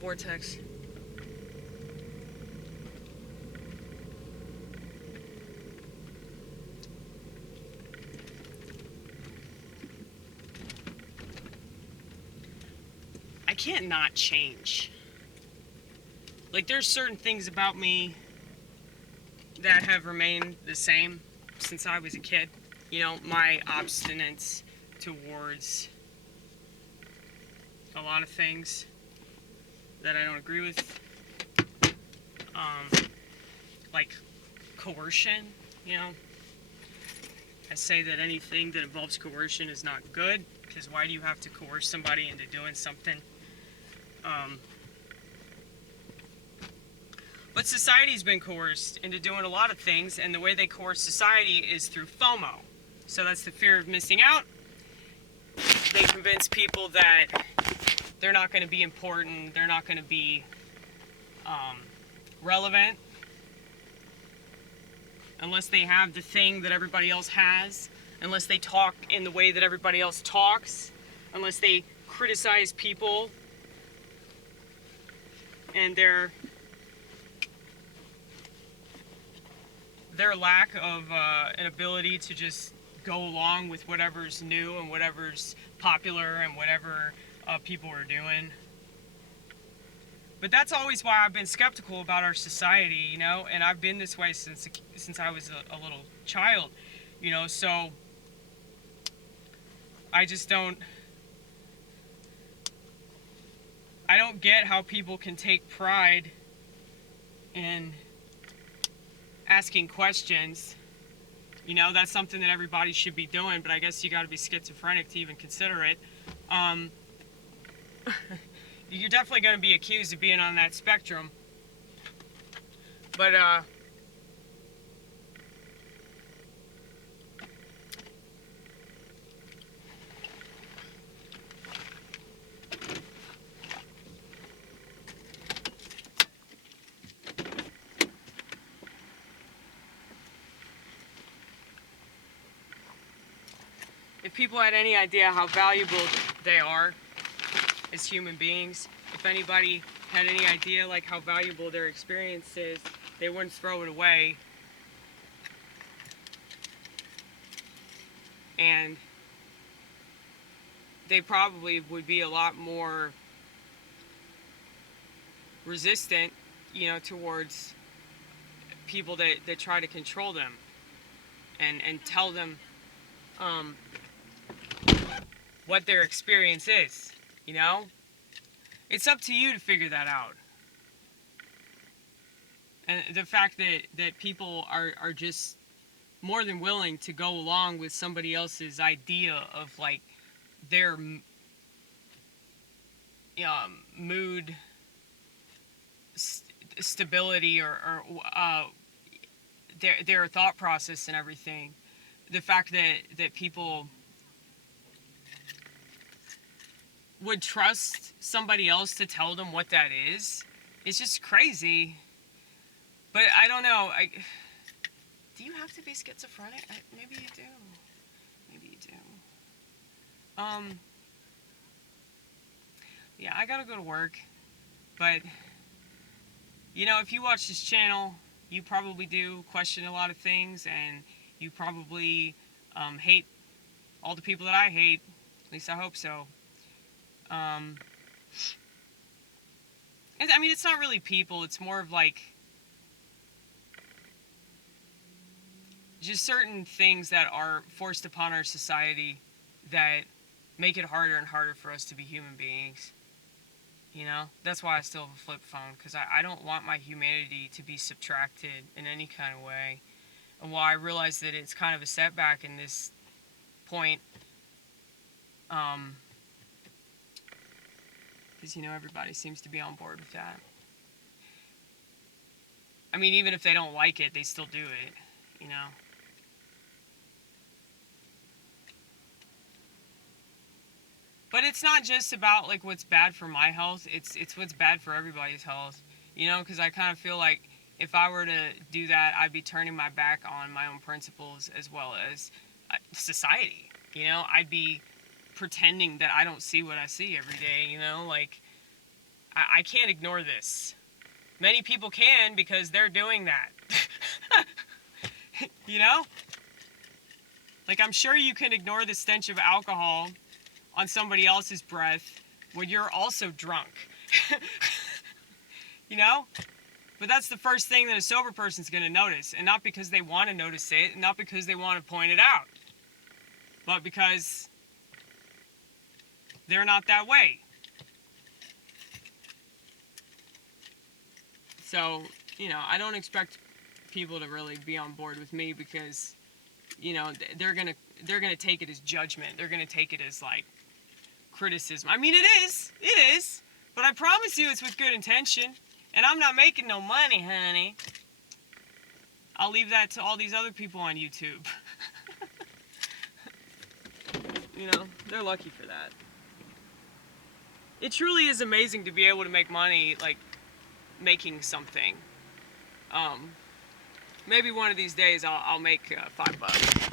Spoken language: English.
vortex. I can't not change. Like, there's certain things about me that have remained the same since I was a kid. You know, my obstinance towards a lot of things that I don't agree with. Like coercion, you know. I say that anything that involves coercion is not good, because why do you have to coerce somebody into doing something? But society's been coerced into doing a lot of things, and the way they coerce society is through FOMO. So that's the fear of missing out. They convince people that they're not going to be important, they're not going to be relevant, unless they have the thing that everybody else has, unless they talk in the way that everybody else talks, unless they criticize people and their lack of an ability to just go along with whatever's new and whatever's popular and whatever people are doing. But that's always why I've been skeptical about our society, you know, and I've been this way since I was a little child, you know, so I don't get how people can take pride in asking questions. You know, that's something that everybody should be doing, but I guess you gotta be schizophrenic to even consider it. You're definitely gonna be accused of being on that spectrum. But, if people had any idea how valuable they are as human beings, if anybody had any idea like how valuable their experience is, they wouldn't throw it away. And they probably would be a lot more resistant, you know, towards people that try to control them and tell them what their experience is, you know? It's up to you to figure that out. And the fact that people are just more than willing to go along with somebody else's idea of like their mood stability or their thought process and everything. The fact that people would trust somebody else to tell them what that is, it's just crazy. But I don't know. Do you have to be schizophrenic? Maybe you do. Maybe you do. Yeah, I gotta go to work. But, you know, if you watch this channel, you probably do question a lot of things, and you probably hate all the people that I hate. At least I hope so. I mean, it's not really people. It's more of like just certain things that are forced upon our society that make it harder and harder for us to be human beings. You know, that's why I still have a flip phone, because I don't want my humanity to be subtracted in any kind of way. And while I realize that it's kind of a setback in this point, because, you know, everybody seems to be on board with that. I mean, even if they don't like it, they still do it, you know. But it's not just about like what's bad for my health, it's what's bad for everybody's health, you know, because I kind of feel like if I were to do that, I'd be turning my back on my own principles as well as society, you know. I'd be pretending that I don't see what I see every day, you know, like I can't ignore this. Many people can because they're doing that. You know? Like, I'm sure you can ignore the stench of alcohol on somebody else's breath when you're also drunk. You know? But that's the first thing that a sober person's going to notice. And not because they want to notice it, and not because they want to point it out. But because they're not that way. So, you know, I don't expect people to really be on board with me because, you know, they're gonna take it as judgment. They're gonna take it as like criticism. I mean, it is, but I promise you, it's with good intention. And I'm not making no money, honey. I'll leave that to all these other people on YouTube. You know, they're lucky for that. It truly is amazing to be able to make money, like, making something. Maybe one of these days I'll make $5.